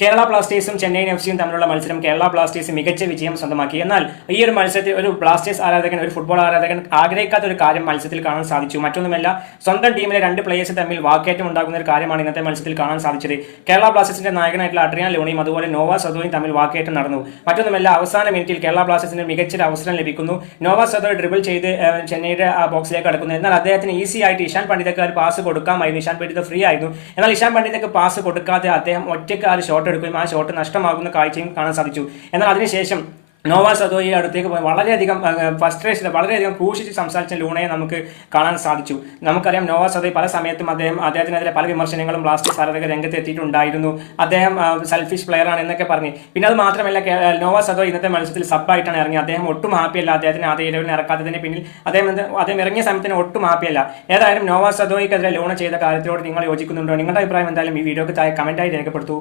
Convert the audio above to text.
കേരള ബ്ലാസ്റ്റേഴ്സും ചെന്നൈയിൻ എഫ്സിയും തമ്മിലുള്ള മത്സരം കേരള ബ്ലാസ്റ്റേഴ്സ് മികച്ച വിജയം സ്വന്തമാക്കി. എന്നാൽ ഈ ഒരു മത്സരത്തിൽ ഒരു ബ്ലാസ്റ്റേഴ്സ് ആരാധകൻ, ഒരു ഫുട്ബോൾ ആരാധകൻ ആഗ്രഹിക്കാത്ത ഒരു കാര്യം മത്സരത്തിൽ കാണാൻ സാധിച്ചു. മറ്റൊന്നുമല്ല, സ്വന്തം ടീമിലെ രണ്ട് പ്ലേയേഴ്സ് തമ്മിൽ വാക്കേറ്റം ഉണ്ടാകുന്ന ഒരു കാര്യമാണ് ഇന്നത്തെ മത്സരത്തിൽ കാണാൻ സാധിച്ചത്. കേരള ബ്ലാസ്റ്റേഴ്സിന്റെ നായകനായിട്ടുള്ള അഡ്രിയാൻ ലൂണിയും അതുപോലെ നോവ സദോയും തമ്മിൽ വാക്കേറ്റം നടന്നു. മറ്റൊന്നുമല്ല, അവസാന മിനിറ്റിൽ കേരള ബ്ലാസ്റ്റേഴ്സിന് മികച്ചൊരു അവസരം ലഭിക്കുന്നു. നോവ സദോ ഡ്രിബിൾ ചെയ്ത് ചെന്നൈയുടെ ബോക്സിലേക്ക് കടക്കുന്നു. എന്നാൽ അദ്ദേഹത്തിന് ഈസി ആയിട്ട് ഇഷാൻ പണ്ഡിതക്ക് ഒരു പാസ് കൊടുക്കാമായിരുന്നു. ഇഷാൻ പണ്ഡിത ഫ്രീ ആയിരുന്നു. എന്നാൽ ഇഷാൻ പണ്ഡിതക്ക് പാസ് കൊടുക്കാതെ അദ്ദേഹം ഒറ്റയ്ക്ക് ആ ഷോട്ട് എടുക്കുകയും ആ ഷോട്ട് നഷ്ടമാകുന്ന കാഴ്ചയും കാണാൻ സാധിച്ചു. എന്നാൽ അതിനുശേഷം നോവ സദോയെ അടുത്തേക്ക് പോയി വളരെയധികം ഫ്രസ്ട്രേഷൻ, വളരെയധികം ക്രൂശിച്ച് സംസാരിച്ച ലൂണയെ നമുക്ക് കാണാൻ സാധിച്ചു. നമുക്കറിയാം, നോവ സദോയ് പല സമയത്തും അദ്ദേഹത്തിനെതിരെ പല വിമർശനങ്ങളും ബ്ലാസ്റ്റേഴ്സ് ആരാധകർ രംഗത്ത് എത്തിയിട്ടുണ്ടായിരുന്നു. അദ്ദേഹം സെൽഫിഷ് പ്ലെയർ ആണ് എന്നൊക്കെ പറഞ്ഞ്. പിന്നെ അത് മാത്രമല്ല, നോവ സദോയ് ഇന്നത്തെ മത്സരത്തിൽ സബ്ബായിട്ടാണ് ഇറങ്ങി. അദ്ദേഹം ഒട്ടും ഹാപ്പിയല്ല. അദ്ദേഹത്തിന് ആദ്യ ഇലവനിൽ ഇറക്കാത്തതിന് പിന്നിൽ അദ്ദേഹം ഇറങ്ങിയ സമയത്തിന് ഒട്ടും ഹാപ്പിയല്ല. ഏതായാലും നോവ സദോയ്ക്കെതിരെ ലൂണ ചെയ്ത കാര്യത്തിലോട് നിങ്ങൾ യോജിക്കുന്നുണ്ടോ? നിങ്ങളുടെ അഭിപ്രായം എന്തായാലും ഈ വീഡിയോക്ക് താഴെ കമന്റായി രേഖപ്പെടുത്തൂ.